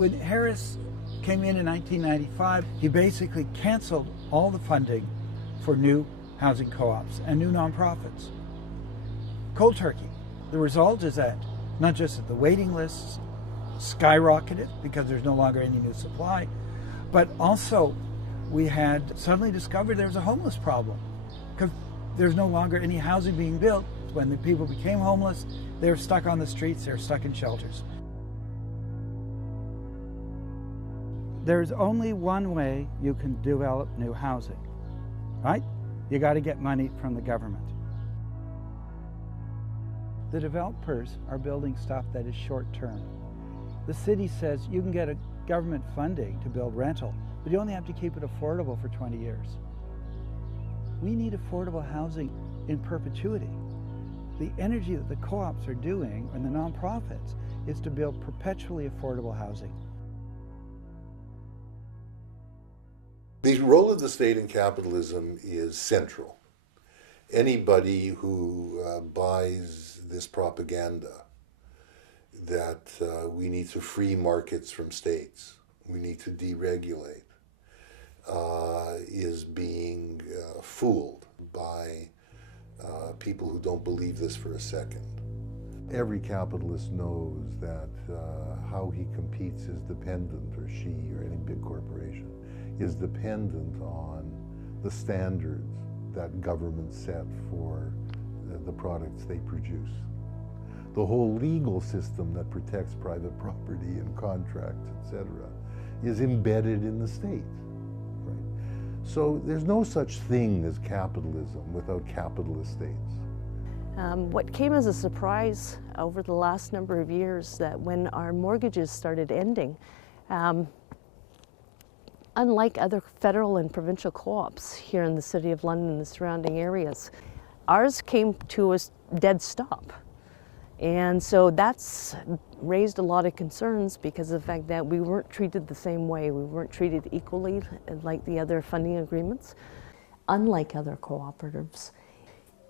When Harris came in 1995, he basically canceled all the funding for new housing co-ops and new nonprofits. Cold turkey. The result is that not just that the waiting lists skyrocketed because there's no longer any new supply, but also we had suddenly discovered there was a homeless problem because there's no longer any housing being built. When the people became homeless, they were stuck on the streets, they were stuck in shelters. There's only one way you can develop new housing, right? You got to get money from the government. The developers are building stuff that is short-term. The city says you can get a government funding to build rental, but you only have to keep it affordable for 20 years. We need affordable housing in perpetuity. The energy that the co-ops are doing and the nonprofits is to build perpetually affordable housing. The role of the state in capitalism is central. Anybody who buys this propaganda that we need to free markets from states, we need to deregulate, is being fooled by people who don't believe this for a second. Every capitalist knows that how he competes is dependent, or she or any big corporation, is dependent on the standards that governments set for the products they produce. The whole legal system that protects private property and contracts, etc., is embedded in the state. Right? So there's no such thing as capitalism without capitalist states. What came as a surprise over the last number of years that when our mortgages started ending, unlike other federal and provincial co-ops here in the City of London and the surrounding areas, ours came to a dead stop. And so that's raised a lot of concerns because of the fact that we weren't treated the same way. We weren't treated equally like the other funding agreements. Unlike other cooperatives,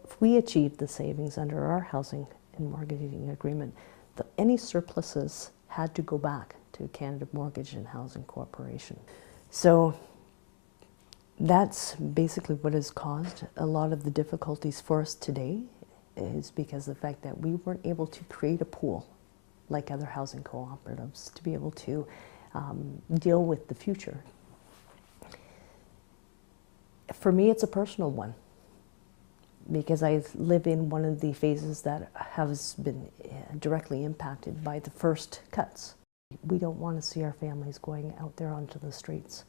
if we achieved the savings under our housing and mortgaging agreement, any surpluses had to go back to Canada Mortgage and Housing Corporation. So that's basically what has caused a lot of the difficulties for us today, is because of the fact that we weren't able to create a pool like other housing cooperatives to be able to deal with the future. For me, it's a personal one because I live in one of the phases that has been directly impacted by the first cuts. We don't want to see our families going out there onto the streets.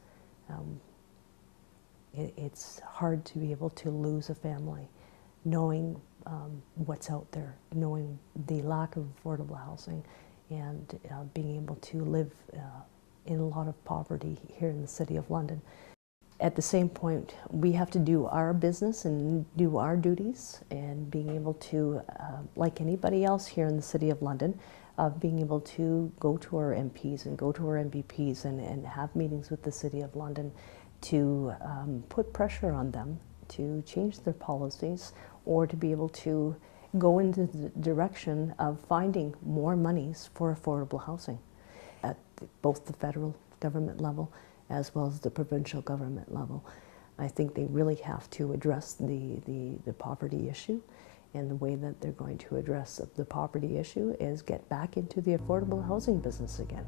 It's hard to be able to lose a family knowing what's out there, knowing the lack of affordable housing, and being able to live in a lot of poverty here in the City of London. At the same point, we have to do our business and do our duties, and being able to, like anybody else here in the City of London, being able to go to our MPs and go to our MPPs and have meetings with the City of London to put pressure on them to change their policies, or to be able to go into the direction of finding more monies for affordable housing at both the federal government level as well as the provincial government level. I think they really have to address the poverty issue, and the way that they're going to address the poverty issue is get back into the affordable housing business again.